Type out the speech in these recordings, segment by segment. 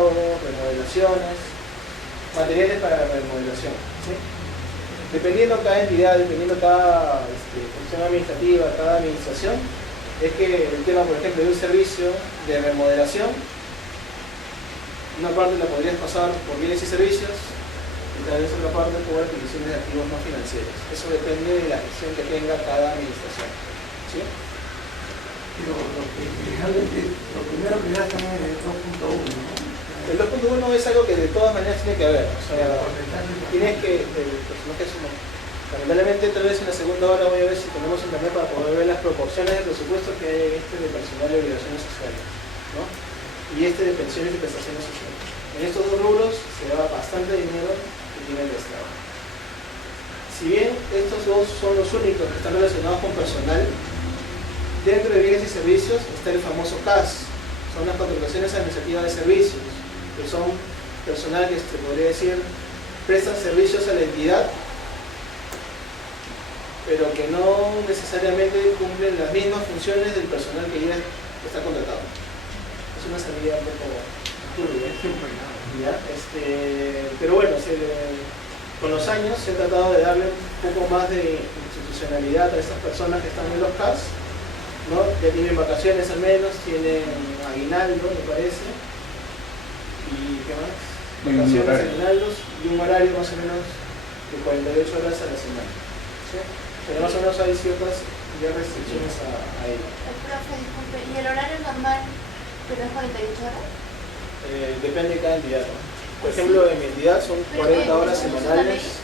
remodelaciones, materiales para remodelación, ¿sí? Dependiendo cada entidad, dependiendo cada función administrativa, cada administración, es que el tema, por ejemplo, de un servicio de remodelación, una parte la podrías pasar por bienes y servicios y tal vez otra parte por adquisiciones de activos no financieros. Eso depende de la gestión que tenga cada administración, ¿sí? Pero lo primero que ya también es el 2.1, ¿no? El 2.1 es algo que de todas maneras tiene que haber. O sea, tienes que, lamentablemente tal vez en la segunda hora voy a ver si tenemos internet para poder ver las proporciones de presupuesto que hay de personal de obligaciones sociales, ¿no? Y de pensiones y prestaciones sociales. En estos dos rubros se da bastante dinero que tiene el Estado. Si bien estos dos son los únicos que están relacionados con personal, dentro de bienes y servicios está el famoso CAS, son las contrataciones administrativas de servicios, que son personal que se podría decir prestan servicios a la entidad, pero que no necesariamente cumplen las mismas funciones del personal que ya está contratado. Es una salida un poco turbia, ¿ya? Pero bueno, con los años se ha tratado de darle un poco más de institucionalidad a estas personas que están en los CAS, ¿no? Ya tienen vacaciones al menos, tienen aguinaldo, me parece, y ¿qué más? Vacaciones, aguinaldos y un horario más o menos de 48 horas a la semana, ¿sí? Pero más o menos hay ciertas ya restricciones a ello. Profe, disculpe, ¿y el horario normal pero es 48 horas? Depende de cada entidad, ¿no? Por ejemplo, en mi entidad son 40 horas semanales.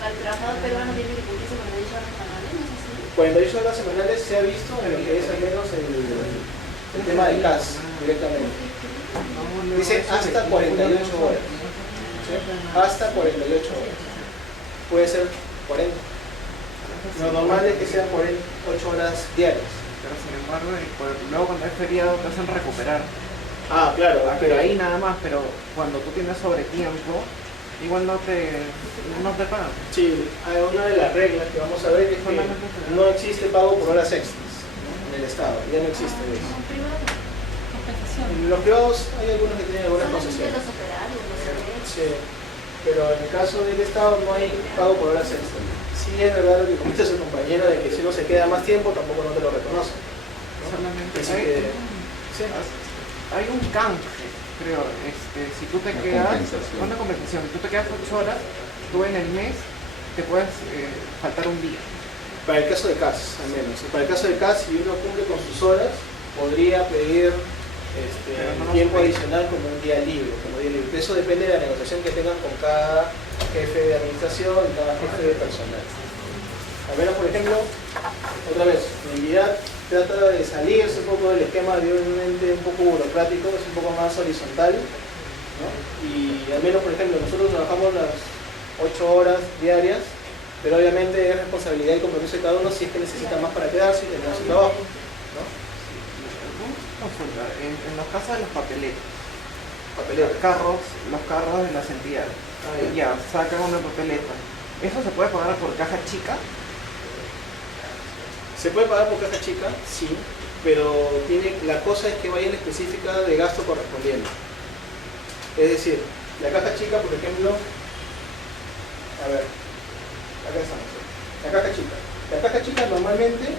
Para el trabajador peruano tiene que cumplirse 48 horas semanales, ¿no es así? 48 horas semanales se ha visto en lo que es al menos el tema de CAS directamente. Dice hasta 48 horas. ¿Sí? Hasta 48 horas. Puede ser 40. Lo normal es que sean 48 horas diarias. Pero sin embargo, luego cuando es feriado te hacen recuperar. Ah, claro. Pero ahí nada más, pero cuando tú tienes sobretiempo, igual no te pagan. Sí, hay una de las reglas que vamos a ver es que no existe pago por horas extras, ¿no? En el Estado, ya no existe eso. En los privados hay algunos que tienen algunas concesiones. Los operarios, los operarios. Sí, pero en el caso del Estado no hay pago por horas extras. Sí es verdad lo que comenta su compañero de que si uno se queda más tiempo tampoco no te lo reconoce, ¿no? Solamente Sí. hay un canje, creo, si tú te quedas, una compensación, si tú te quedas 8 horas, tú en el mes te puedes faltar un día. Para el caso de CAS, al menos. Para el caso de CAS, si uno cumple con sus horas, podría pedir tiempo adicional como un día libre, Eso depende de la negociación que tengan con cada jefe de administración y cada jefe de personal. Al menos, por ejemplo, otra vez, mi entidad trata de salirse un poco del esquema de un ente un poco burocrático, es un poco más horizontal, ¿no? Y al menos, por ejemplo, nosotros trabajamos las 8 horas diarias, pero obviamente es responsabilidad y compromiso de cada uno si es que necesita más para quedarse y terminar su trabajo, ¿no? Consulta, en los casos de los papeletos, Papeleta. los carros de las entidades, ya sacan una papeleta. ¿Eso se puede pagar por caja chica? Se puede pagar por caja chica, sí, pero la cosa es que vaya en específica de gasto correspondiente. Es decir, la caja chica, por ejemplo, a ver, acá estamos, la caja chica. La caja chica normalmente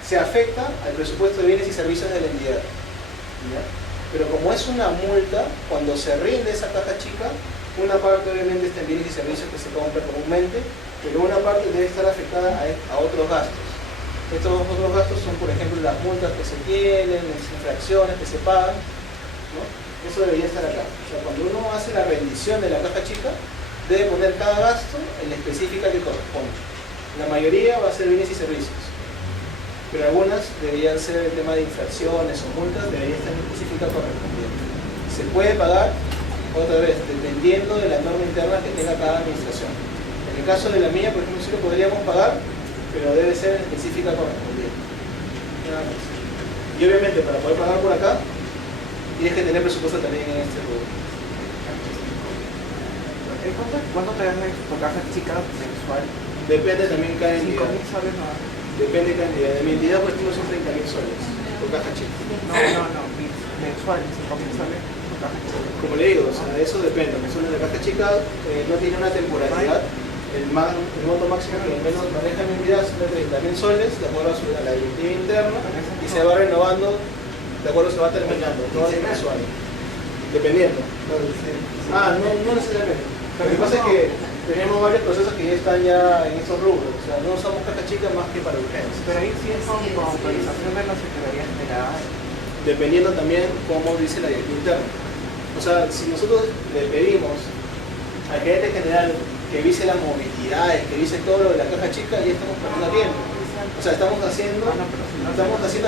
se afecta al presupuesto de bienes y servicios de la entidad, ¿ya? Pero como es una multa, cuando se rinde esa caja chica, una parte obviamente está en bienes y servicios que se compra comúnmente, pero una parte debe estar afectada a otros gastos. Estos otros gastos son, por ejemplo, las multas que se tienen, las infracciones que se pagan, ¿no? Eso debería estar acá. O sea, cuando uno hace la rendición de la caja chica, debe poner cada gasto en la específica que corresponde. La mayoría va a ser bienes y servicios, pero algunas deberían ser el tema de infracciones o multas, debería estar en la específica correspondiente. Se puede pagar, otra vez, dependiendo de la norma interna que tenga cada administración. En el caso de la mía, por ejemplo, sí lo podríamos pagar, pero debe ser en específica correspondiente. Nada más. Y obviamente, para poder pagar por acá, tienes que tener presupuesto también en este rubro. ¿Cuánto te dan por caja chica mensual? Depende también cada entidad. 5.000 soles no. Depende de cada entidad. De mi entidad, por ejemplo, son 30.000 soles por caja chica. No, mensual, 5.000 soles. caja chica? Como le digo, o sea, eso depende. La caja chica no tiene una temporalidad. El monto máximo que al menos maneja mi unidad son de 30.000 soles, de acuerdo a la directiva interna, y se va renovando, de acuerdo, se va terminando, todo es mensual. Dependiendo. No necesariamente. Lo que pasa es que tenemos varios procesos que ya están en estos rubros. O sea, no usamos caja chica más que para urgencias. Pero ahí sí es con autorización de la Secretaría General. Dependiendo también cómo dice la directiva interna. O sea, si nosotros le pedimos al gerente general que vise las movilidades, que vise todo lo de la caja chica, ya estamos perdiendo tiempo. O sea, estamos haciendo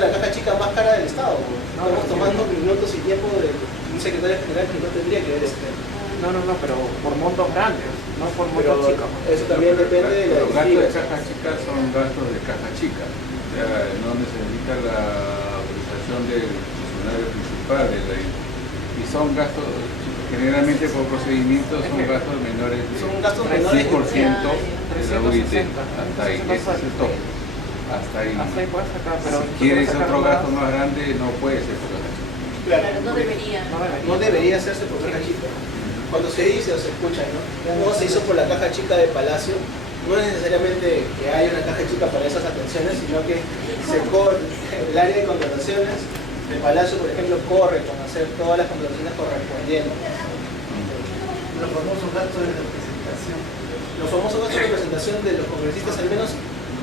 la caja chica más cara del Estado. Estamos tomando minutos y tiempo de un secretario general que no tendría que ver este tema. No, pero por montos grandes, no por Pero montos chicos. eso también depende de la Los gastos de directiva. caja chica son gastos de caja chica. O sea, no necesita la autorización del funcionario principal y son gastos, generalmente por procedimiento, son gastos menores Son gastos del menores 10% de la UIT. 360. Hasta ahí, ese es el tope. Hasta ahí. Hasta ahí puedes sacar, pero Si quieres puedes sacar otro más. gasto más grande, no puede ser por caja chica. Claro, Claro, no debería. no debería hacerse por caja chica. Cuando se dice o se escucha, ¿no? Se hizo por la caja chica de Palacio, no es necesariamente que haya una caja chica para esas atenciones, sino que se corre, el área de contrataciones de Palacio, por ejemplo, corre con hacer todas las contrataciones correspondientes. Los famosos gastos de representación. Los famosos gastos de representación de los congresistas, al menos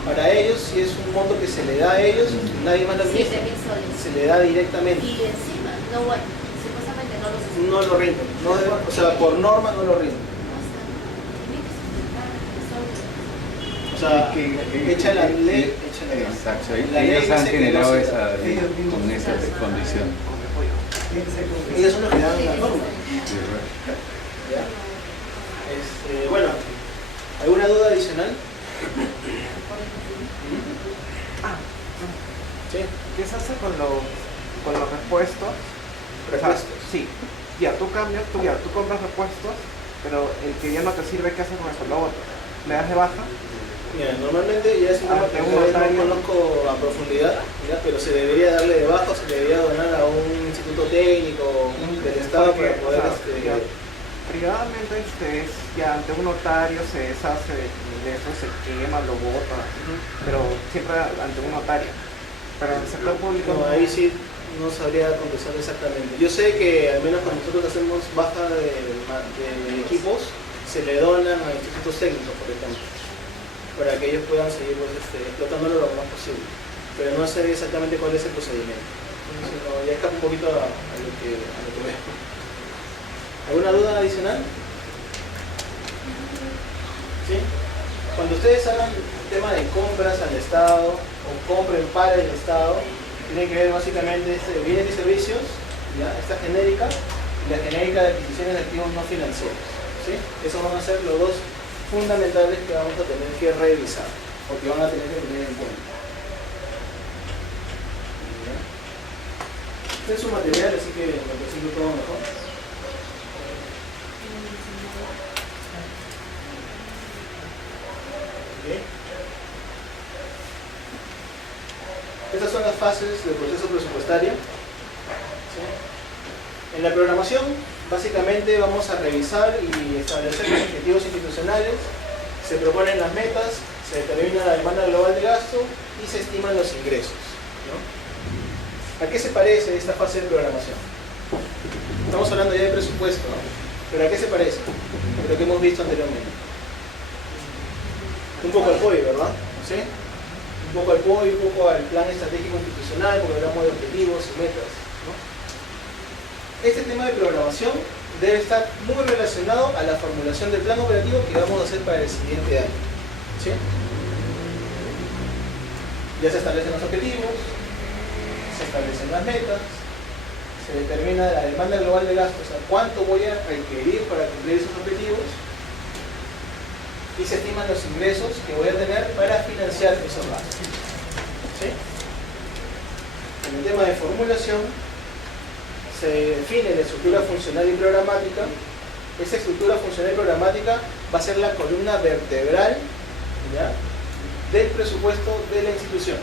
para ellos, si es un monto que se le da a ellos, nadie más lo administra, 7.000 soles. se le da directamente. Y encima, no, bueno, supuestamente no los No lo rinden, o sea, por norma no lo rinden. O sea, echa la ley, echa la ley. Exacto, La ley ellos han dice que generado no se esa da. ley con esa condición. Ellos son los que dan la norma. ¿Ya? Bueno, ¿alguna duda adicional? ¿Sí? ¿Qué se hace con los repuestos? Repuestos. Sí, ya tú cambias, tú compras repuestos, pero el que ya no te sirve, ¿qué haces con eso? Lo otro, le das de baja. Mira, normalmente ya es un tema que no conozco a profundidad, ¿ya? Pero se debería darle de baja o se debería donar a un instituto técnico del Estado para poder... Privadamente ya ante un notario se deshace de eso, se quema, lo bota, pero siempre ante un notario. Pero en el sector público No, ahí sí no sabría contestar exactamente. Yo sé que al menos cuando nosotros hacemos baja de equipos, se le donan a institutos técnicos, por ejemplo, para que ellos puedan seguir explotándolo lo más posible. Pero no sé exactamente cuál es el procedimiento. Entonces, no, ya escapa un poquito a lo que veo. ¿Alguna duda adicional? ¿Sí? Cuando ustedes hagan tema de compras al Estado o compren para el Estado, tienen que ver básicamente bienes y servicios, ¿ya? Esta genérica y la genérica de adquisiciones de activos no financieros. ¿Sí? Esos van a ser los dos fundamentales que vamos a tener que revisar, porque van a tener que tener en cuenta. ¿Ya? Este es su material, así que lo presento todo mejor. ¿Okay? Estas son las fases del proceso presupuestario. ¿Sí? En la programación, básicamente vamos a revisar y establecer los objetivos institucionales, se proponen las metas, se determina la demanda global de gasto y se estiman los ingresos, ¿no? ¿A qué se parece esta fase de programación? Estamos hablando ya de presupuesto, ¿no? ¿Pero a qué se parece? De lo que hemos visto anteriormente. Un poco al POI, ¿verdad? ¿Sí? Un poco al POI, un poco al plan estratégico institucional, porque hablamos de objetivos y metas, ¿no? Este tema de programación debe estar muy relacionado a la formulación del plan operativo que vamos a hacer para el siguiente año, ¿sí? Ya se establecen los objetivos, se establecen las metas, se determina la demanda global de gastos, o sea, cuánto voy a requerir para cumplir esos objetivos, y se estiman los ingresos que voy a tener para financiar esos gastos. ¿Sí? En el tema de formulación se define la estructura funcional y programática. Esa estructura funcional y programática va a ser la columna vertebral, ¿ya?, del presupuesto de la institución.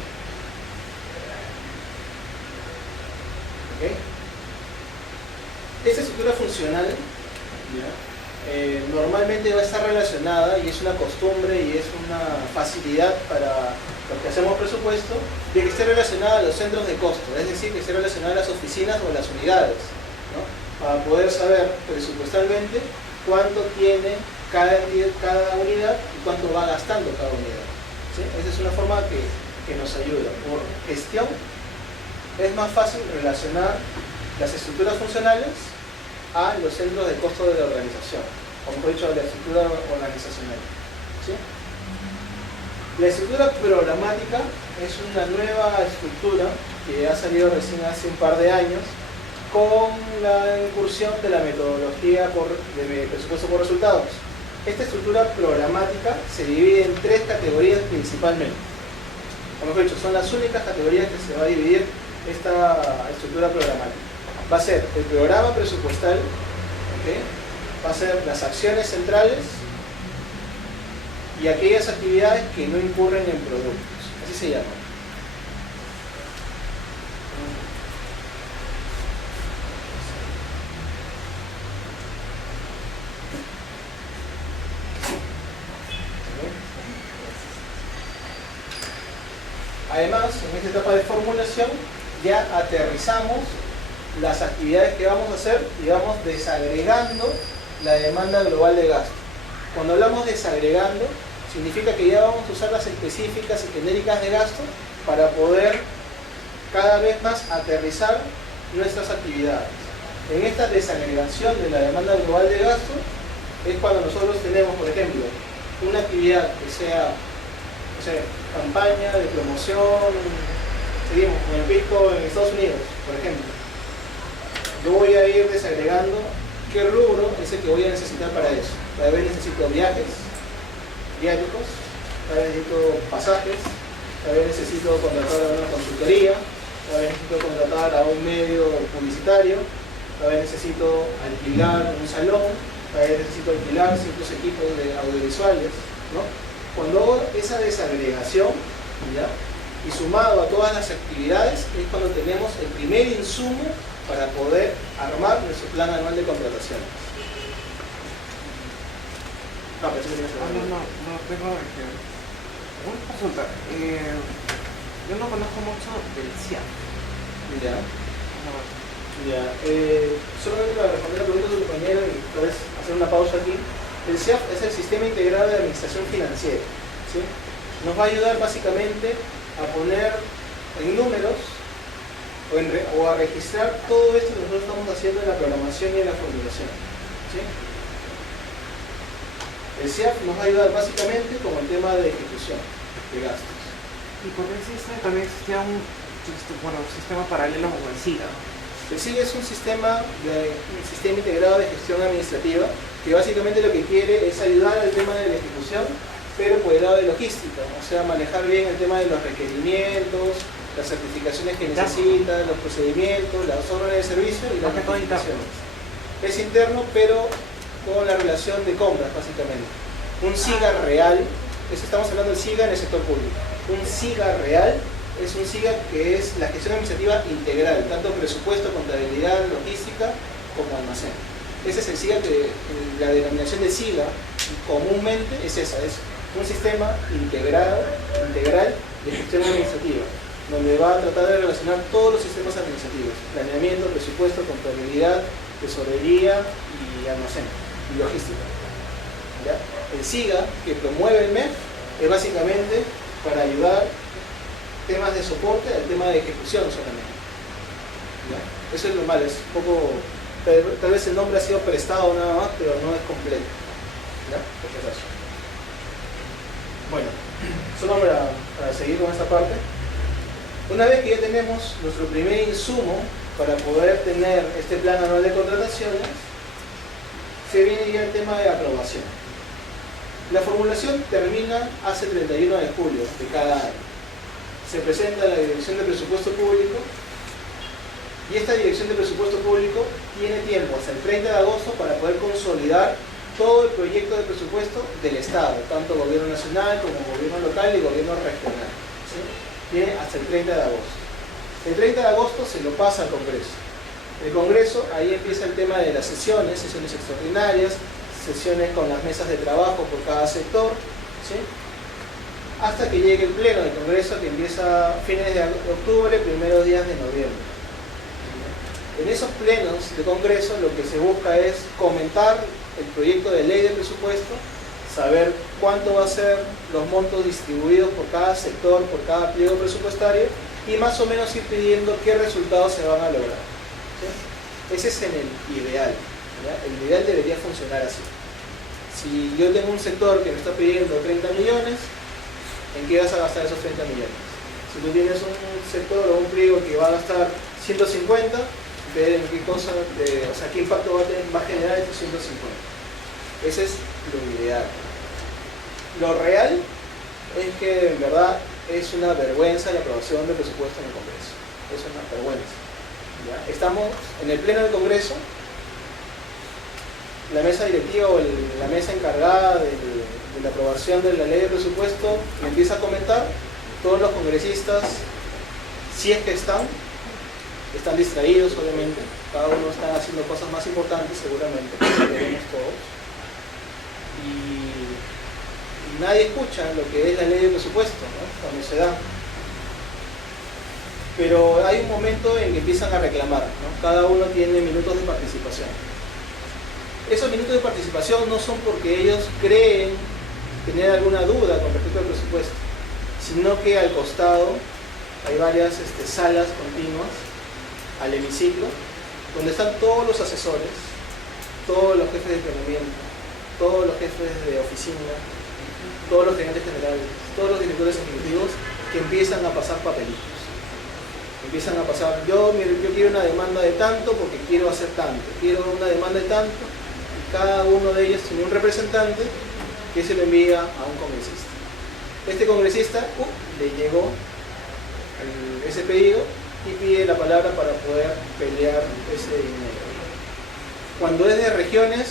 ¿Okay? Esta estructura funcional, ¿ya? Normalmente va a estar relacionada, y es una costumbre y es una facilidad para los que hacemos presupuesto, de que esté relacionada a los centros de costo, es decir, que esté relacionada a las oficinas o a las unidades, ¿no? Para poder saber presupuestalmente cuánto tiene cada unidad y cuánto va gastando cada unidad, ¿sí? Esa es una forma que nos ayuda. Por gestión es más fácil relacionar las estructuras funcionales a los centros de costo de la organización, o mejor dicho, a la estructura organizacional, ¿sí? La estructura programática es una nueva estructura que ha salido recién hace un par de años con la incursión de la metodología de presupuesto por resultados. Esta estructura programática se divide en 3 categorías principalmente. Como mejor dicho, son las únicas categorías que se va a dividir esta estructura programática. Va a ser el programa presupuestal, ¿okay? Va a ser las acciones centrales y aquellas actividades que no incurren en productos. Así se llama. Además, en esta etapa de formulación ya aterrizamos las actividades que vamos a hacer y vamos desagregando la demanda global de gasto. Cuando hablamos desagregando, significa que ya vamos a usar las específicas y genéricas de gasto para poder cada vez más aterrizar nuestras actividades. En esta desagregación de la demanda global de gasto es cuando nosotros tenemos, por ejemplo, una actividad que sea, no sé, campaña de promoción, seguimos con el pico en Estados Unidos, por ejemplo. Yo voy a ir desagregando qué rubro es el que voy a necesitar para eso. Tal vez necesito viajes, viáticos, tal vez necesito pasajes, tal vez necesito contratar a una consultoría, tal vez necesito contratar a un medio publicitario, tal vez necesito alquilar un salón, tal vez necesito alquilar ciertos equipos de audiovisuales, ¿no? Cuando hago esa desagregación, ¿ya? Y sumado a todas las actividades, es cuando tenemos el primer insumo para poder armar nuestro plan anual de contrataciones. No, tengo que... Una consulta. Yo no conozco mucho del CIAF. Ya. No. Ya. Solamente para responder la pregunta de tu compañero y tal vez hacer una pausa aquí. El CIAF es el Sistema Integrado de Administración Financiera, ¿sí? Nos va a ayudar básicamente a poner en números o a registrar todo esto que nosotros estamos haciendo en la programación y en la formulación, ¿sí? El CIAF nos va a ayudar básicamente con el tema de ejecución de gastos. ¿Y por qué existe? También existía un sistema paralelo como el SIGA. El SIGA es un sistema integrado de gestión administrativa que básicamente lo que quiere es ayudar al tema de la ejecución, pero por el lado de logística, o sea, manejar bien el tema de los requerimientos, las certificaciones que necesitan, los procedimientos, las órdenes de servicio y las notificaciones. Es interno, pero con la relación de compras, básicamente. Un SIGA real, estamos hablando del SIGA en el sector público. Un SIGA real es un SIGA que es la gestión administrativa integral, tanto presupuesto, contabilidad, logística, como almacén. Ese es el SIGA que la denominación de SIGA comúnmente es esa, es un sistema integral de gestión administrativa, donde va a tratar de relacionar todos los sistemas administrativos: planeamiento, presupuesto, contabilidad, tesorería y almacén y logística. ¿Ya? El SIGA que promueve el MEF es básicamente para ayudar temas de soporte al tema de ejecución solamente. ¿Ya? Eso es lo malo, es un poco, tal vez el nombre ha sido prestado nada más, pero no es completo. ¿Ya? Por si acaso. Bueno, solo para seguir con esta parte. Una vez que ya tenemos nuestro primer insumo para poder tener este plan anual de contrataciones, se viene ya el tema de aprobación. La formulación termina hace el 31 de julio de cada año. Se presenta a la Dirección de Presupuesto Público y esta Dirección de Presupuesto Público tiene tiempo hasta el 30 de agosto para poder consolidar todo el proyecto de presupuesto del Estado, tanto gobierno nacional como gobierno local y gobierno regional, ¿sí? Tiene hasta el 30 de agosto. El 30 de agosto se lo pasa al Congreso. El Congreso, ahí empieza el tema de las sesiones extraordinarias, sesiones con las mesas de trabajo por cada sector, ¿sí? Hasta que llegue el pleno del Congreso, que empieza a fines de octubre, primeros días de noviembre. En esos plenos de Congreso lo que se busca es comentar el proyecto de ley de presupuesto, saber cuánto va a ser los montos distribuidos por cada sector, por cada pliego presupuestario, y más o menos ir pidiendo qué resultados se van a lograr, ¿sí? Ese es en el ideal, ¿ya? El ideal debería funcionar así. Si yo tengo un sector que me está pidiendo 30 millones, ¿en qué vas a gastar esos 30 millones? Si tú tienes un sector o un pliego que va a gastar 150, ver en qué cosa, o sea, qué impacto va a generar estos 150. Ese es lo ideal. Lo real es que en verdad es una vergüenza la aprobación del presupuesto en el Congreso. Es una vergüenza, ¿ya? Estamos en el pleno del Congreso, la mesa directiva o la mesa encargada de la aprobación de la ley de presupuesto empieza a comentar. Todos los congresistas, si es que están distraídos obviamente, cada uno está haciendo cosas más importantes seguramente, lo veremos todos, y nadie escucha lo que es la ley de presupuesto, ¿no? Cuando se da. Pero hay un momento en que empiezan a reclamar, ¿no? Cada uno tiene minutos de participación. Esos minutos de participación no son porque ellos creen tener alguna duda con respecto al presupuesto, sino que al costado hay varias salas continuas al hemiciclo, donde están todos los asesores, todos los jefes de planeamiento, todos los jefes de oficina, todos los gerentes generales, todos los directores ejecutivos, que empiezan a pasar papelitos. Empiezan a pasar, yo quiero una demanda de tanto porque quiero hacer tanto, quiero una demanda de tanto, y cada uno de ellos tiene un representante que se lo envía a un congresista. Este congresista le llegó ese pedido y pide la palabra para poder pelear ese dinero. Cuando es de regiones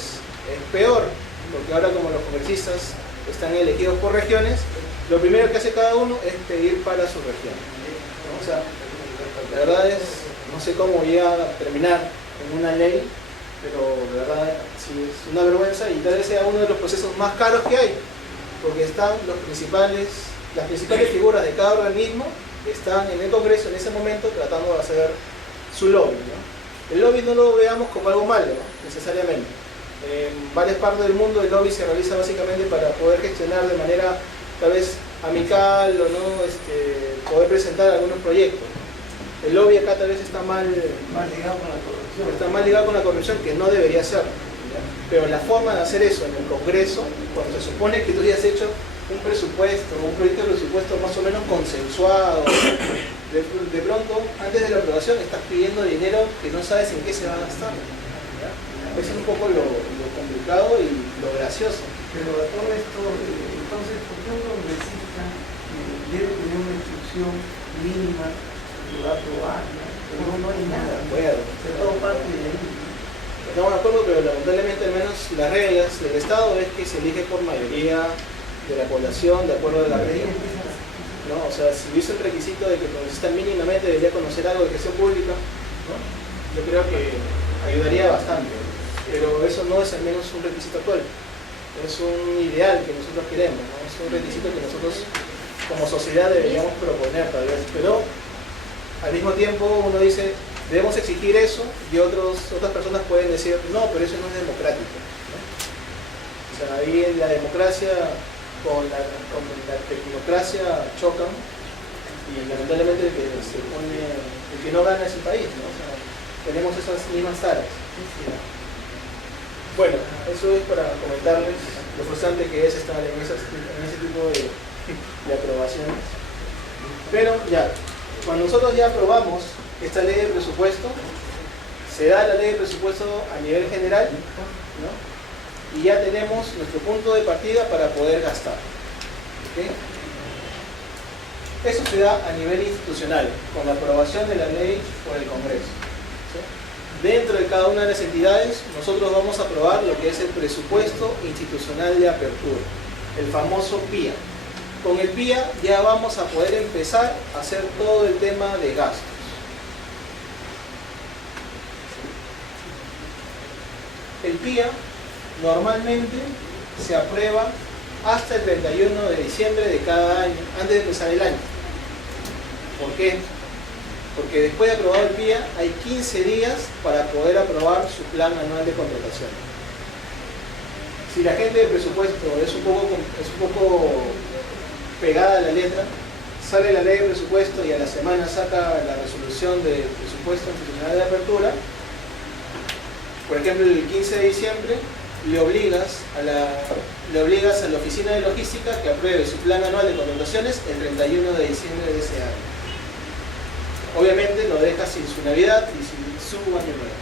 es peor, porque ahora como los congresistas están elegidos por regiones, lo primero que hace cada uno es pedir para su región, ¿no? O sea, la verdad es, no sé cómo llega a terminar en una ley, pero de verdad sí es una vergüenza, y tal vez sea uno de los procesos más caros que hay, porque están las principales figuras de cada organismo están en el Congreso en ese momento tratando de hacer su lobby, ¿no? El lobby no lo veamos como algo malo, ¿no? Necesariamente. En varias partes del mundo el lobby se realiza básicamente para poder gestionar de manera tal vez amical o no, poder presentar algunos proyectos. El lobby acá tal vez está mal ligado con la corrupción. Está mal ligado con la corrupción, que no debería ser, ¿ya? Pero la forma de hacer eso en el Congreso, cuando se supone que tú ya has hecho un presupuesto, un proyecto de presupuesto más o menos consensuado, de pronto, antes de la aprobación, estás pidiendo dinero que no sabes en qué se va a gastar, ¿ya? Eso es un poco lo complicado y lo gracioso. Pero a todo esto, entonces, ¿por qué un congresista debe tener una instrucción mínima que va a aprobar? Pero no hay nada. Bueno, Todo parte de ahí. estamos de acuerdo, pero lamentablemente al menos las reglas del Estado es que se elige por mayoría de la población, de acuerdo a la ley, ¿no? O sea, si hubiese el requisito de que el congresista mínimamente debería conocer algo de gestión pública, ¿no? Yo creo que ayudaría bastante, pero eso no es al menos un requisito actual, es un ideal que nosotros queremos, ¿no? Es un requisito que nosotros como sociedad deberíamos proponer tal vez, pero al mismo tiempo uno dice, debemos exigir eso, y otras personas pueden decir, no, pero eso no es democrático, ¿no? O sea, ahí la democracia con la tecnocracia chocan, y lamentablemente el que no gana es el país, ¿no? O sea, tenemos esas mismas taras. Bueno, eso es para comentarles lo frustrante que es estar en ese tipo de aprobaciones. Pero ya, cuando nosotros ya aprobamos esta ley de presupuesto, se da la ley de presupuesto a nivel general, ¿no? Y ya tenemos nuestro punto de partida para poder gastar, ¿okay? Eso se da a nivel institucional, con la aprobación de la ley por el Congreso, ¿sí? Dentro de cada una de las entidades, nosotros vamos a aprobar lo que es el presupuesto institucional de apertura, el famoso PIA. Con el PIA ya vamos a poder empezar a hacer todo el tema de gastos. PIA normalmente se aprueba hasta el 31 de diciembre de cada año, antes de empezar el año. ¿Por qué? Porque después de aprobado el PIA hay 15 días para poder aprobar su plan anual de contratación. Si la gente de presupuesto es un poco pegada a la letra, sale la ley de presupuesto y a la semana saca la resolución de presupuesto institucional de apertura, por ejemplo el 15 de diciembre, le obligas a la oficina de logística que apruebe su plan anual de contrataciones el 31 de diciembre de ese año. Obviamente lo deja sin su Navidad y sin su año nuevo.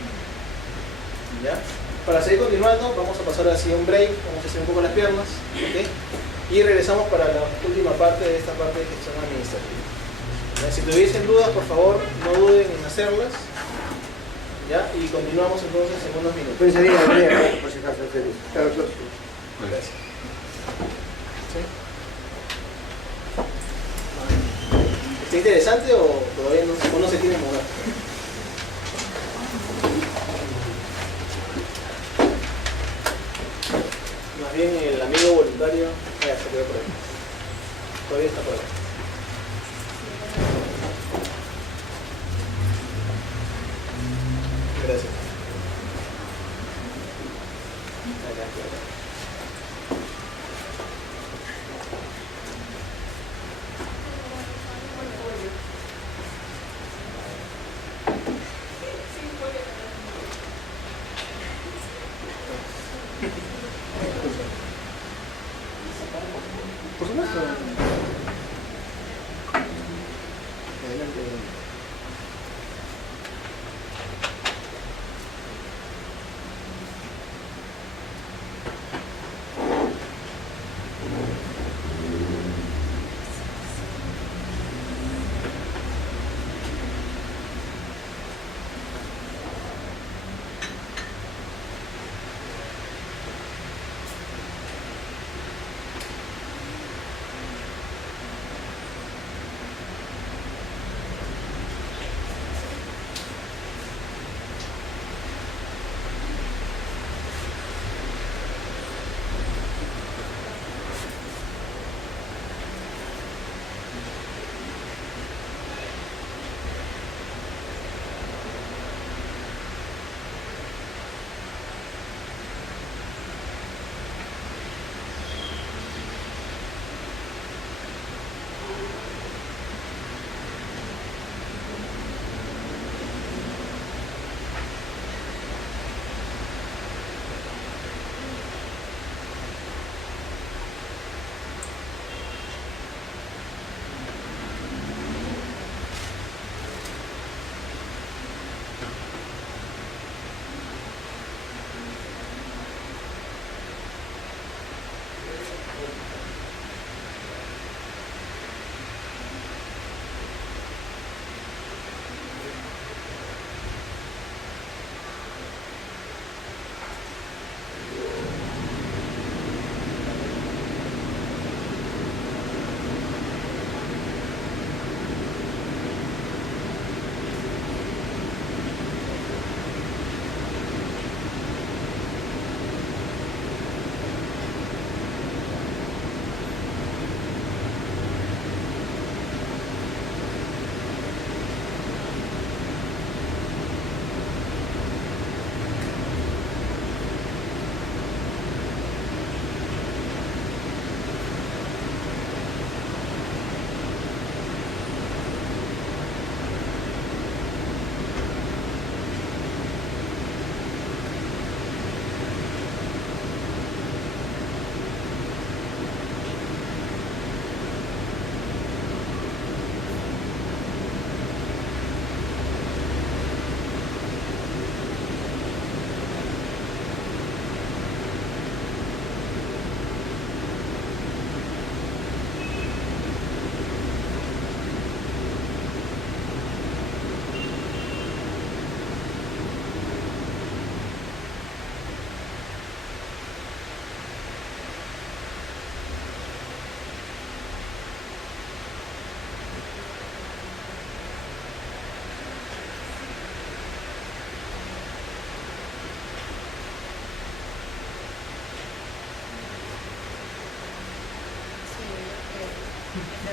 ¿Ya? Para seguir continuando, vamos a pasar así a un break, vamos a hacer un poco las piernas, ¿okay? Y regresamos para la última parte de esta parte de gestión administrativa. ¿Ya? Si tuviesen dudas, por favor, no duden en hacerlas. ¿Ya? Y continuamos entonces en unos minutos. Pensaría, por si acaso, claro, claro. Gracias. ¿Sí? ¿Está interesante o todavía no se tiene que mover? Más bien el amigo voluntario se quedó por ahí. Todavía está por ahí. Gracias. Por supuesto. Adelante.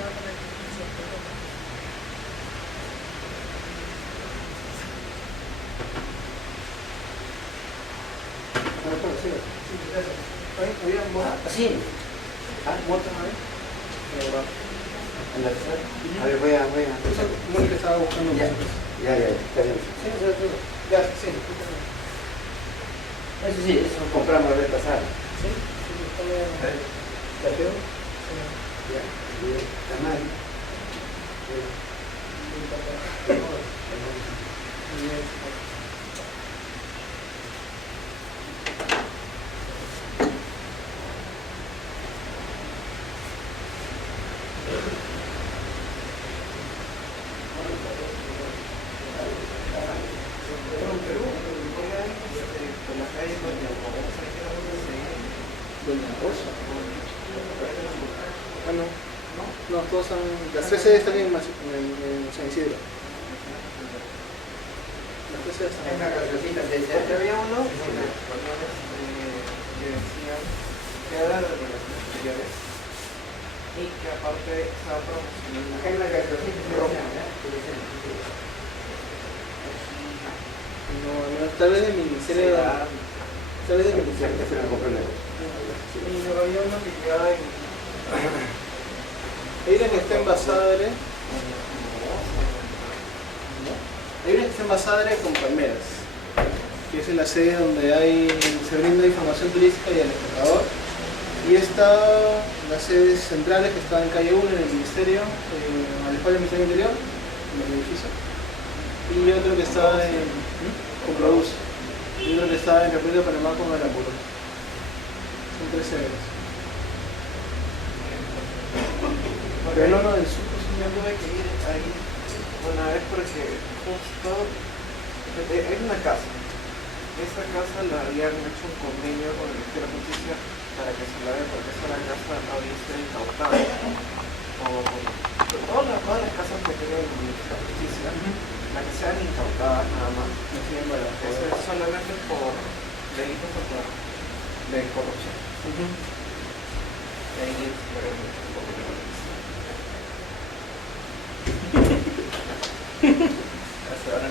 va a poner cierto tiempo. Sí. ¿Muertos ahí? En la tercera. A ver, voy a. Mónica estaba buscando Ya. cosas. Ya, está bien. Sí, ya, sí. Eso sí, eso compramos la vez pasada. Sí, está bien. ¿La quedó? Ya, está mal. Doña Rosa. Ah, no. No, todos son. Las 3 sedes están en San Isidro. Las 3 sedes Hay una están. cancioncita de Porque ese. había uno que decían que era de relaciones exteriores y que aparte estaba promocionando Acá hay una cancioncita de ropa. No, no, tal vez del ministerio. Tal vez del ministerio. Se la compré luego. Y luego había uno que quedaba en Hay una que está en Basadre. Hay una que está en Basadre con Palmeras, que es en la sede donde se brinda información turística y al espectador. Y está las sedes centrales que están en calle 1 en el ministerio, al espalda del Ministerio Interior, en el edificio. Y otro que está en Comprobus. Y otro que está en República de Panamá con el Apuro. Son 3 sedes. Pero no del sur. yo tuve que ir ahí una vez porque justo hay una casa. Esa casa la habían hecho un convenio con el Ministerio de Justicia para que se la vea porque esa casa había sido incautada. Todas las casas que tienen el Ministerio de Justicia, las que sean incautadas nada más, eso es solamente por delitos de corrupción. Y ahí veremos un poco de hasta ahora.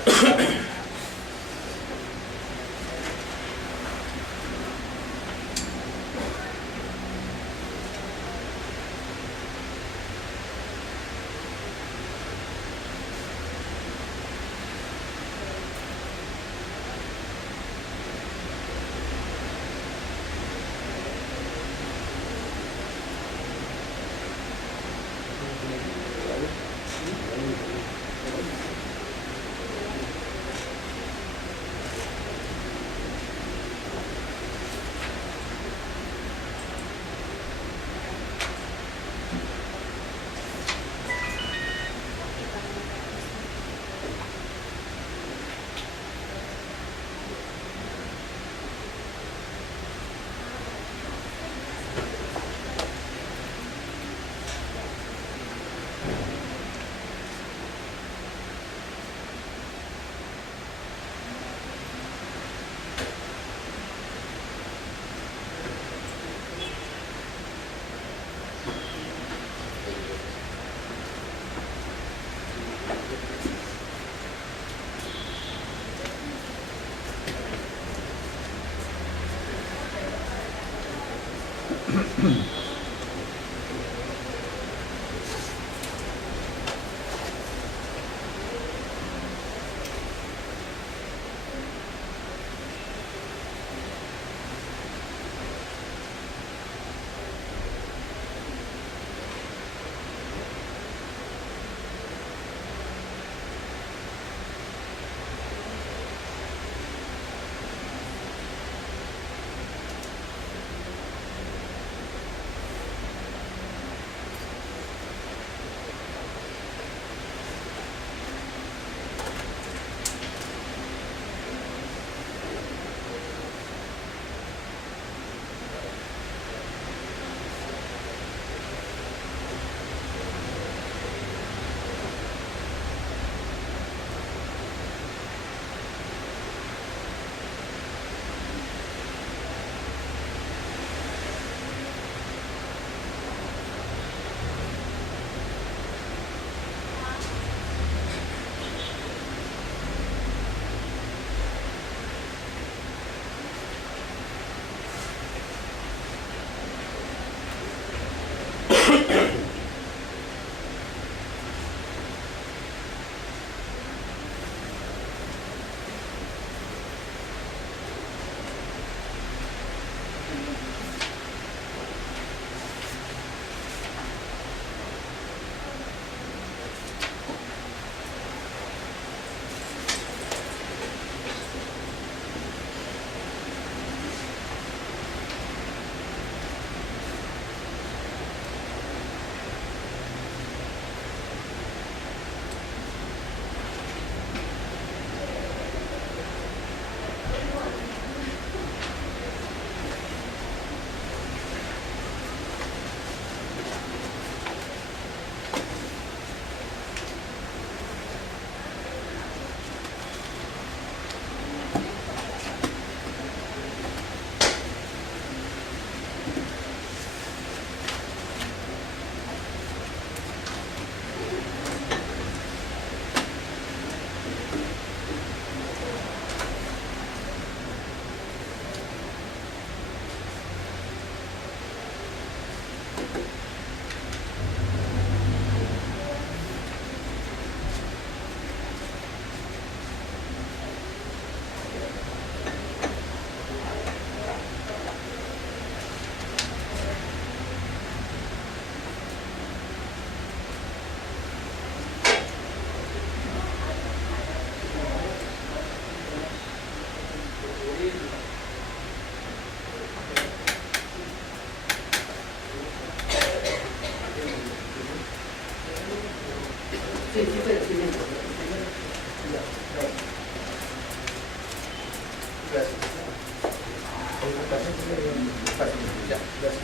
Ya, gracias.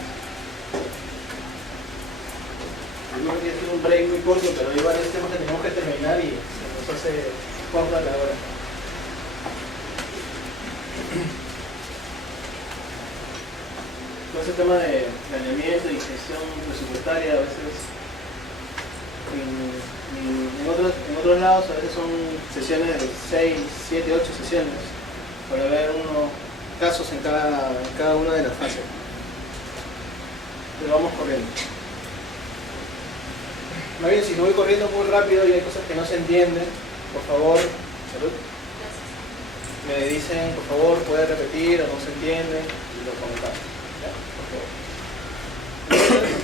Yo creo que ha sido un break muy corto, pero hay varios temas que tenemos que terminar y se nos hace corta la hora. Todo ese tema de planeamiento y gestión presupuestaria a veces en otros lados a veces son sesiones de 6, 7, 8 sesiones para ver casos en cada una de las fases. Pero vamos corriendo. Más bien, si no voy corriendo muy rápido y hay cosas que no se entienden, por favor, salud, me dicen, por favor, puede repetir o no se entiende y lo comentamos. ¿Ya? Por favor. Entonces,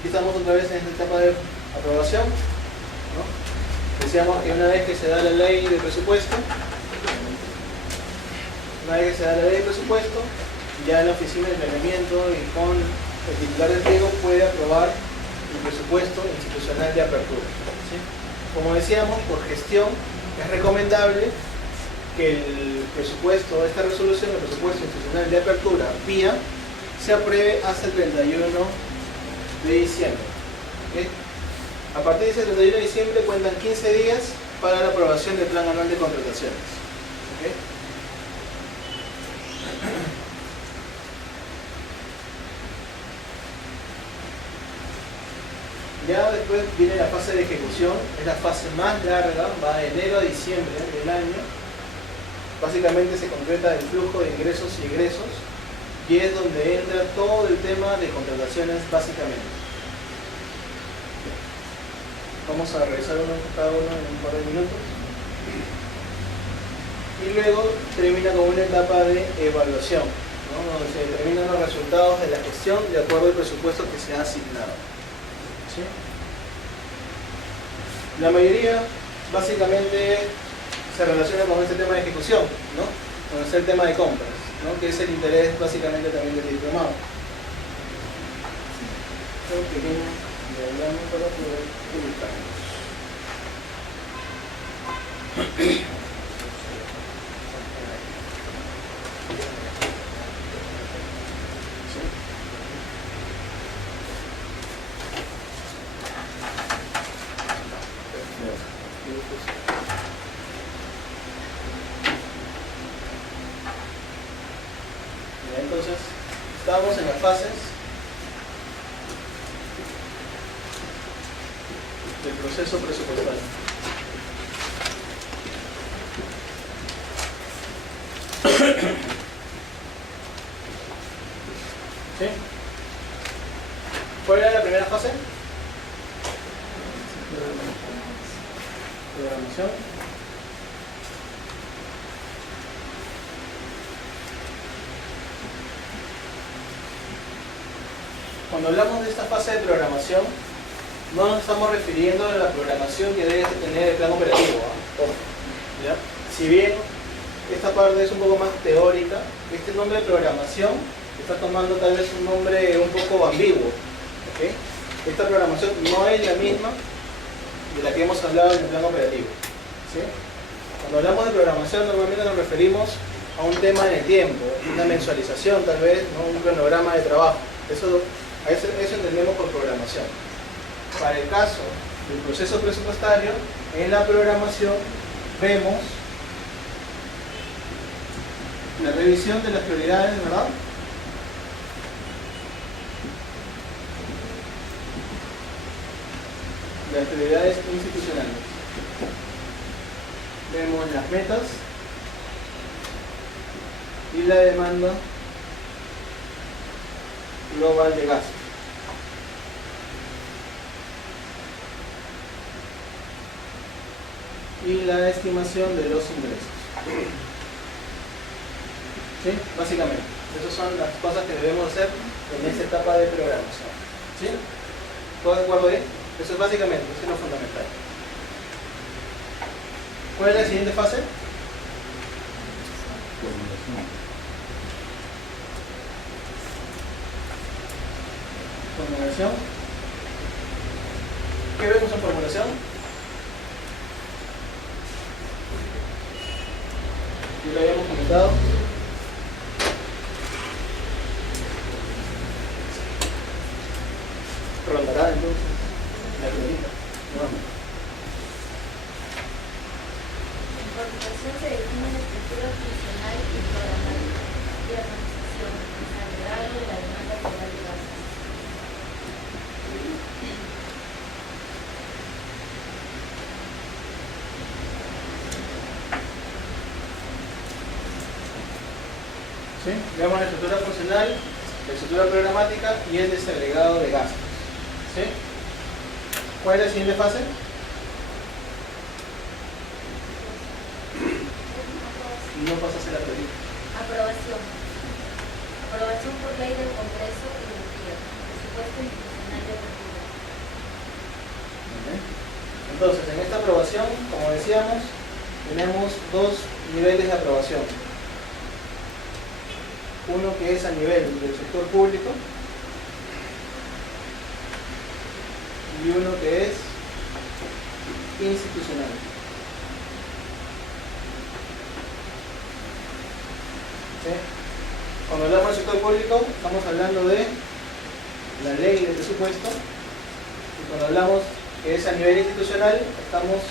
aquí estamos otra vez en esta etapa de aprobación, ¿no? Decíamos que una vez que se da la ley de presupuesto, ya en la oficina de planeamiento y con el titular del pliego puede aprobar el presupuesto institucional de apertura. ¿Sí? Como decíamos, por gestión es recomendable que el presupuesto, esta resolución del presupuesto institucional de apertura vía se apruebe hasta el 31 de diciembre. ¿Okay? A partir de ese 31 de diciembre cuentan 15 días para la aprobación del plan anual de contrataciones. ¿Okay? Ya después viene la fase de ejecución, es la fase más larga, va de enero a diciembre del año. Básicamente se concreta el flujo de ingresos y egresos y es donde entra todo el tema de contrataciones básicamente. Vamos a revisar cada uno en un par de minutos. Y luego termina con una etapa de evaluación, ¿no? Donde se determinan los resultados de la gestión de acuerdo al presupuesto que se ha asignado. ¿Sí? La mayoría básicamente se relaciona con este tema de ejecución, ¿no? Con el tema de compras, ¿no? Que es el interés básicamente también del diplomado. Un pequeño diagrama para poder ubicarnos. Entonces, estamos en las fases del proceso presupuestario. ¿Sí? ¿Cuál era la primera fase? Programación. Cuando hablamos de esta fase de programación, no nos estamos refiriendo a la programación que debe tener el plan operativo, ¿eh? ¿Ya? Si bien esta parte es un poco más teórica, este nombre de programación está tomando tal vez un nombre un poco ambiguo. ¿Okay? Esta programación no es la misma de la que hemos hablado en el plan operativo. ¿Sí? Cuando hablamos de programación normalmente nos referimos a un tema en el tiempo, una mensualización tal vez, ¿no? Un cronograma de trabajo. Eso entendemos por programación. Para el caso del proceso presupuestario, en la programación vemos la revisión de las prioridades, ¿verdad? Las prioridades institucionales. Vemos las metas y la demanda global de gasto. Y la estimación de los ingresos. ¿Sí? Básicamente, esas son las cosas que debemos hacer en esta etapa de programación. ¿Sí? ¿Todos de acuerdo ahí? Eso es básicamente, eso es lo fundamental. ¿Cuál es la siguiente fase? Formulación. ¿Qué vemos en formulación? Ya lo habíamos comentado. rondará entonces la clorita. Nuevamente. En continuación se define la estructura funcional y programática y organización general de la demanda total de gases. ¿Sí? Veamos la estructura funcional, la estructura programática y el desagregado de gastos. ¿Sí? ¿Cuál es la siguiente fase? Y no pasa a ser la teoría. Aprobación. Aprobación por ley del Congreso y del Gobierno. Presupuesto institucional de República. Entonces, en esta aprobación, como decíamos, tenemos dos niveles de aprobación. Uno que es a nivel del sector público y uno que es institucional. ¿Sí? Cuando hablamos del sector público, estamos hablando de la ley de presupuesto, y cuando hablamos que es a nivel institucional, estamos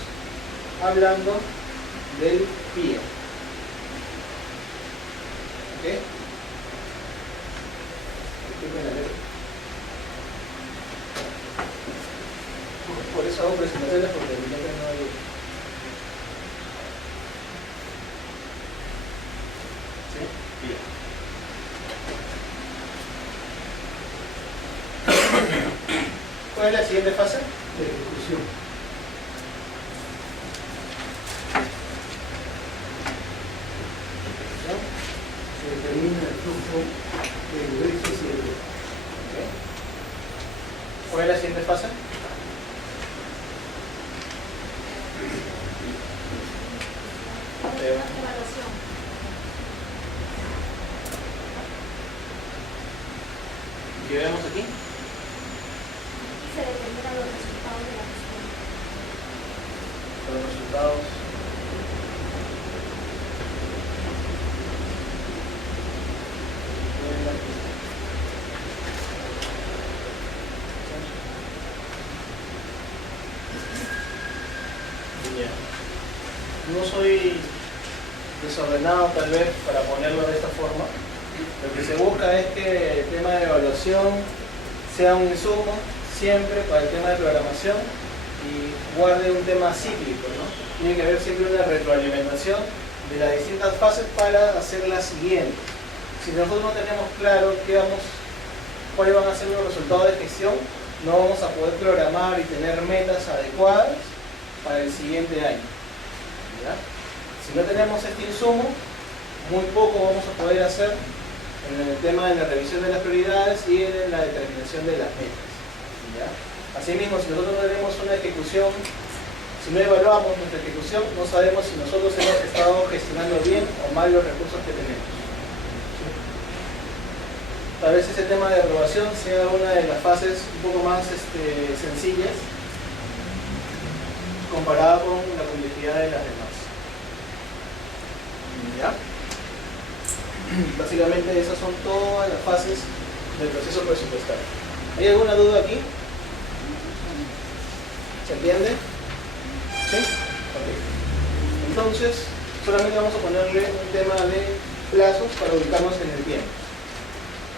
hablando del PIE. ¿Ok? Disculpen la letra. Por eso hago presentaciones, porque mi letra no hay. ¿Sí? PIE. ¿Cuál es la siguiente fase? De ejecución. Se determina el flujo de ingresos y egresos. ¿Ok? ¿Cuál es la siguiente fase? Evaluación. ¿Qué vemos aquí? Aquí se determinan los resultados de la gestión. Los resultados. Ya. No soy desordenado tal vez para ponerlo de esta forma. Lo que se busca es que el tema de evaluación sea un insumo siempre para el tema de programación y guarde un tema cíclico, ¿no? Tiene que haber siempre una retroalimentación de las distintas fases para hacer la siguiente. Si nosotros no tenemos claro cuáles van a ser los resultados de gestión, no vamos a poder programar y tener metas adecuadas para el siguiente año. ¿Ya? Si no tenemos este insumo, muy poco vamos a poder hacer en el tema de la revisión de las prioridades y en la determinación de las metas. ¿Ya? Asimismo, si nosotros no tenemos una ejecución, si no evaluamos nuestra ejecución, no sabemos si nosotros hemos estado gestionando bien o mal los recursos que tenemos. ¿Sí? Tal vez ese tema de aprobación sea una de las fases un poco más sencillas comparada con la complejidad de las demás. ¿Ya? Básicamente esas son todas las fases del proceso presupuestario. ¿Hay alguna duda aquí? ¿Se entiende? ¿Sí? Ok. Entonces, solamente vamos a ponerle un tema de plazos para ubicarnos en el tiempo.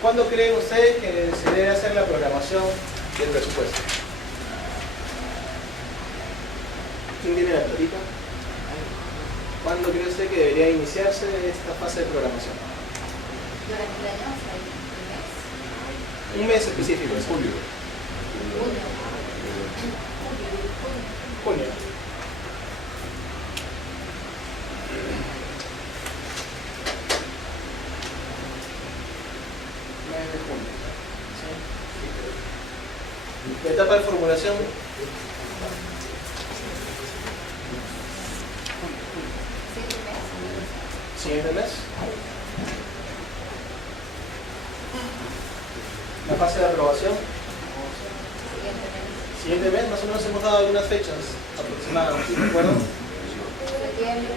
¿Cuándo creen ustedes que se debe hacer la programación del presupuesto? ¿Quién tiene la platita? ¿Cuándo cree usted que debería iniciarse esta fase de programación? Durante el año, o sea, el mes. Un mes específico, es Julio. Junio. junio. Mes de junio. ¿Sí? La etapa de formulación. Siguiente mes. La fase de aprobación. Siguiente mes, más o menos hemos dado algunas fechas aproximadas, ¿sí? ¿De acuerdo? Septiembre.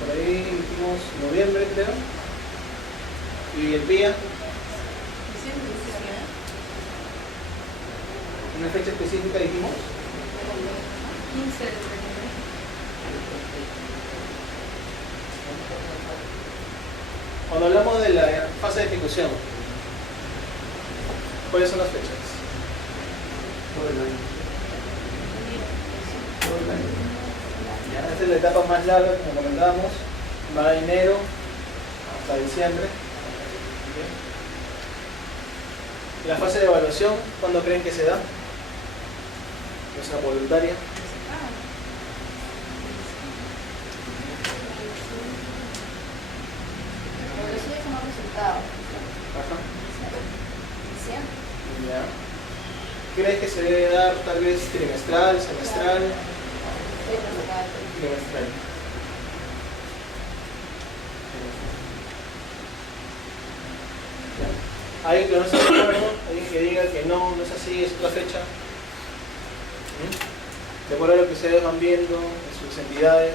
Por ahí dijimos noviembre, creo. Y el PIA, Una fecha específica dijimos. 15 de febrero. Cuando hablamos de la fase de ejecución, ¿cuáles son las fechas? Todo el año. Todo el año. Ya, esta es la etapa más larga, como comentábamos, va de enero hasta diciembre. ¿Okay? La fase de evaluación, ¿cuándo creen que se da? Nuestra voluntaria. Evaluación son los resultados. Ajá. Diciembre. Ya. ¿Crees que se debe dar tal vez trimestral, semestral? Trimestral. Ya. ¿Alguien que no esté de acuerdo? ¿Alguien que diga que no, no es así, es otra fecha? ¿Mm? De acuerdo a lo que ustedes van viendo en sus entidades.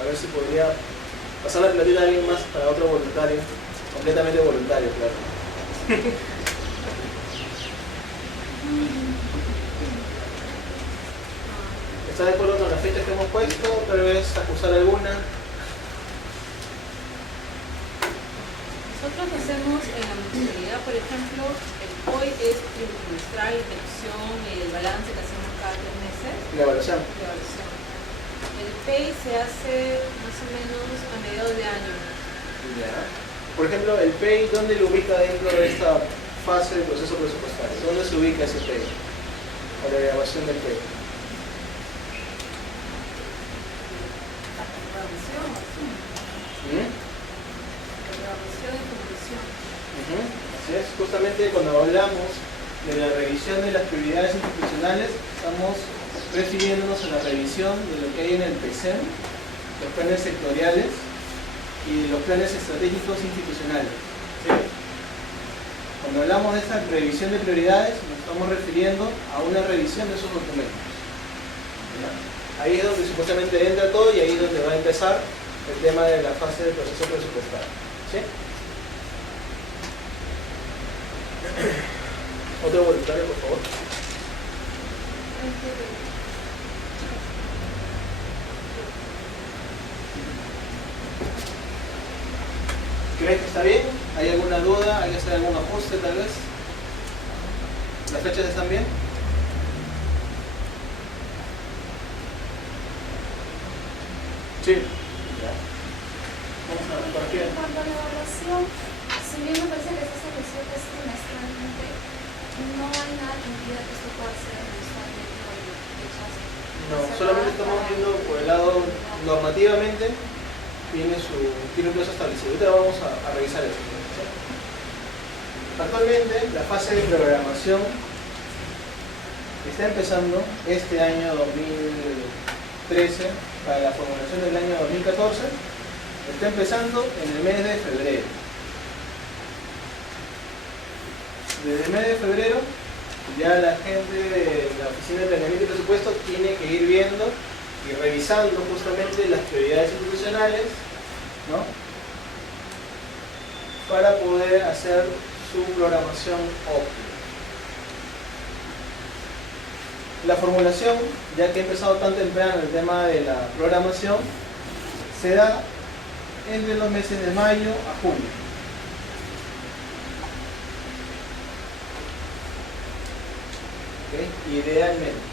A ver si podría pasar la pelotita a alguien más para otro voluntario. Completamente voluntario, claro. ¿Está de acuerdo con las fechas que hemos puesto? Tal vez acusar alguna. Nosotros hacemos en la municipalidad, por ejemplo, el POI es trimestral, inspección, el balance que hacemos cada 3 meses, La evaluación. de evaluación. El PEI se hace más o menos a mediados de año. Ya. Por ejemplo, el PEI, ¿dónde lo ubica dentro de esta fase del proceso presupuestario? ¿Dónde se ubica ese PEI? O la evaluación del PEI. La programación, ¿Mm? la programación y conclusión. Ujú. Así es, justamente cuando hablamos de la revisión de las prioridades institucionales, estamos refiriéndonos a la revisión de lo que hay en el PECEM, los planes sectoriales y los planes estratégicos institucionales. ¿Sí? Cuando hablamos de esta revisión de prioridades, nos estamos refiriendo a una revisión de esos documentos. ¿Ya? Ahí es donde supuestamente entra todo y ahí es donde va a empezar el tema de la fase del proceso presupuestario. ¿Sí? Otro voluntario, por favor. ¿Crees que está bien? ¿Hay alguna duda? ¿Hay que hacer algún ajuste tal vez? ¿Las fechas están bien? Sí. Ya. Vamos a compartir. En cuanto a la evaluación, si bien me parece que esta selección es trimestralmente, no hay nada que impida que esto pueda ser mensualmente o en fechas. No, solamente estamos viendo por el lado normativamente, tiene un plazo establecido. Ahorita vamos a revisar eso. ¿Sí? Actualmente la fase de programación está empezando este año 2013 para la formulación del año 2014. Está empezando en el mes de febrero. Desde el mes de febrero ya la gente de la Oficina de Planeamiento y Presupuesto tiene que ir viendo y revisando justamente las prioridades institucionales, ¿no? Para poder hacer su programación óptima. La formulación, ya que he empezado tan temprano el tema de la programación, se da entre los meses de mayo a junio. ¿Okay? Idealmente.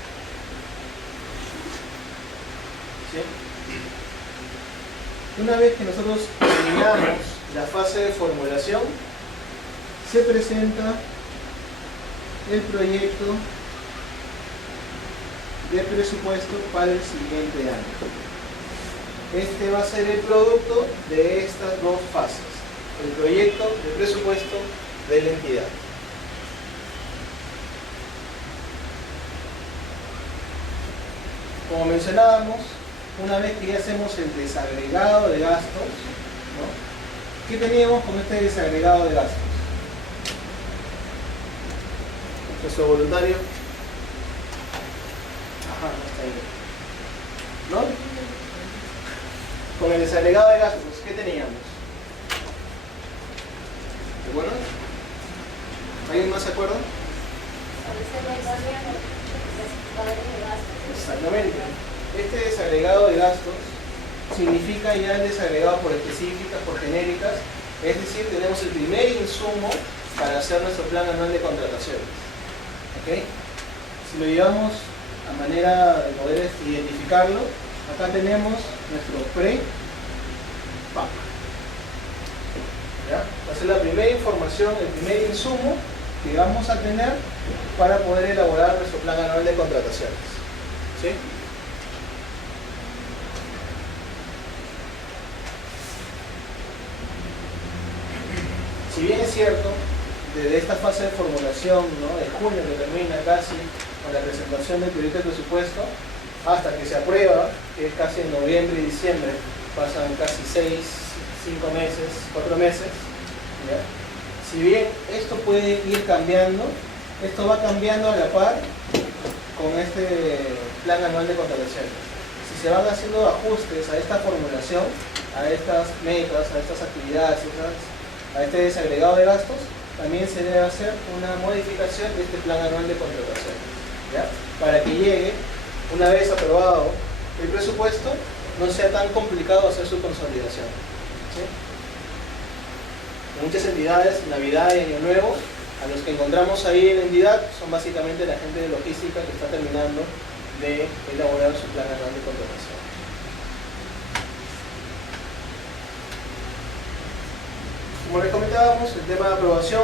¿Sí? Una vez que nosotros terminamos la fase de formulación, se presenta el proyecto de presupuesto para el siguiente año. Este va a ser el producto de estas dos fases, el proyecto de presupuesto de la entidad. Como mencionábamos, una vez que ya hacemos el desagregado de gastos, ¿no? ¿Qué teníamos con este desagregado de gastos? Nuestro voluntario. Ajá, no está ahí. ¿No? Con el desagregado de gastos, ¿qué teníamos? acuerdan? ¿Alguien más se acuerda? Establece la idea de clasificadores de gastos. Exactamente. Este desagregado de gastos significa ya el desagregado por específicas, por genéricas, es decir, tenemos el primer insumo para hacer nuestro plan anual de contrataciones. ¿Ok? Si lo llevamos a manera de poder identificarlo, acá tenemos nuestro pre-pack. ¿Ya? Va a ser la primera información, el primer insumo que vamos a tener para poder elaborar nuestro plan anual de contrataciones. ¿Sí? Si bien es cierto, desde esta fase de formulación, ¿no?, de junio que termina casi con la presentación del proyecto de presupuesto, hasta que se aprueba, que es casi en noviembre y diciembre, pasan casi 6, 5 meses, 4 meses. ¿Ya? Si bien esto puede ir cambiando, esto va cambiando a la par con este plan anual de contrataciones. Si se van haciendo ajustes a esta formulación, a estas metas, a estas actividades, a este desagregado de gastos, también se debe hacer una modificación de este plan anual de contratación, ¿ya? Para que llegue, una vez aprobado el presupuesto, no sea tan complicado hacer su consolidación. ¿Sí? Muchas entidades, Navidad y Año Nuevo, a los que encontramos ahí en la entidad, son básicamente la gente de logística que está terminando de elaborar su plan anual de contratación. Como les comentábamos, el tema de aprobación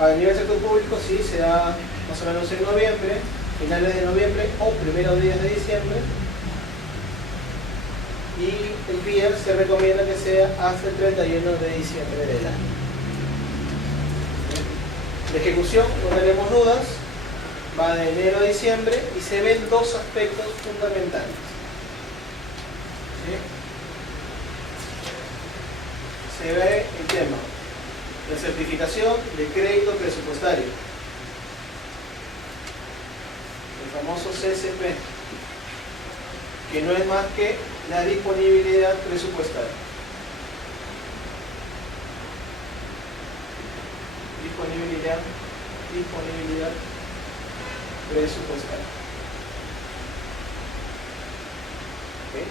a nivel sector público sí se da más o menos en noviembre, finales de noviembre o primeros días de diciembre, y el PIER se recomienda que sea hasta el 31 de diciembre del año. La ejecución, no tenemos dudas, va de enero a diciembre y se ven dos aspectos fundamentales. ¿Sí? Se ve el tema, la certificación de crédito presupuestario, el famoso CCP, que no es más que la disponibilidad presupuestaria. Disponibilidad presupuestaria. ¿Okay?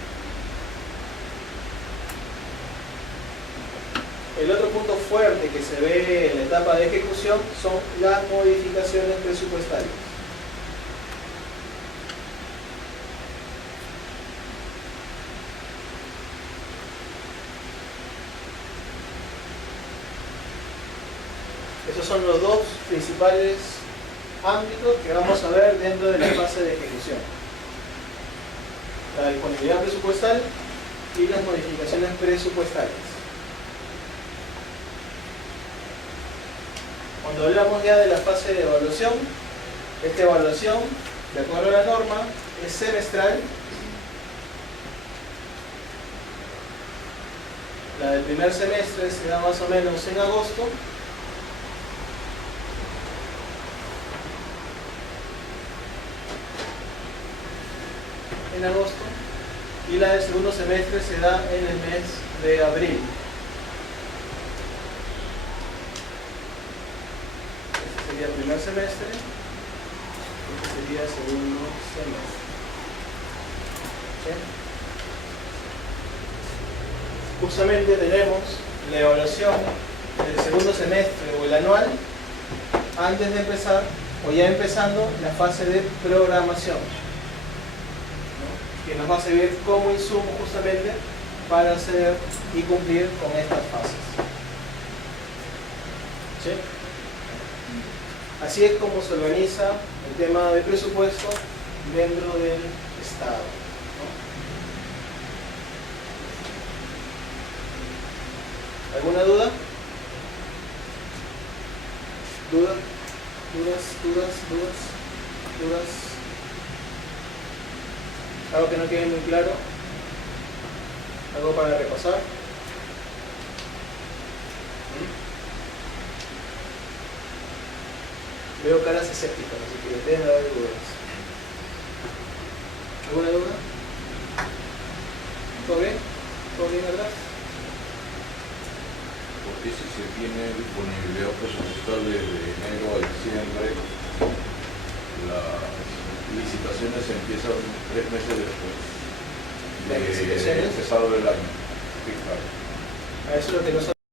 El otro punto fuerte que se ve en la etapa de ejecución son las modificaciones presupuestarias. Esos son los dos principales ámbitos que vamos a ver dentro de la fase de ejecución: la disponibilidad presupuestal y las modificaciones presupuestarias. Cuando hablamos ya de la fase de evaluación, esta evaluación, de acuerdo a la norma, es semestral. La del primer semestre se da más o menos en agosto. Y la del segundo semestre se da en el mes de abril. Este sería el primer semestre, este sería el segundo semestre. ¿Sí? Justamente tenemos la evaluación del segundo semestre o el anual antes de empezar o ya empezando la fase de programación, que nos va a servir como insumo justamente para hacer y cumplir con estas fases. ¿Sí? Así es como se organiza el tema del presupuesto dentro del Estado, ¿no? ¿Alguna duda? ¿Dudas? ¿Algo que no quede muy claro? ¿Algo para repasar? Veo caras escépticas, así que deben haber dudas. ¿Alguna duda? ¿Todo bien? ¿Todo bien, verdad? Ese se tiene disponibilidad presupuestal desde enero a diciembre. Las licitaciones empiezan 3 meses después ¿Las licitaciones? de empezado el año. Sí, claro. A eso es lo que no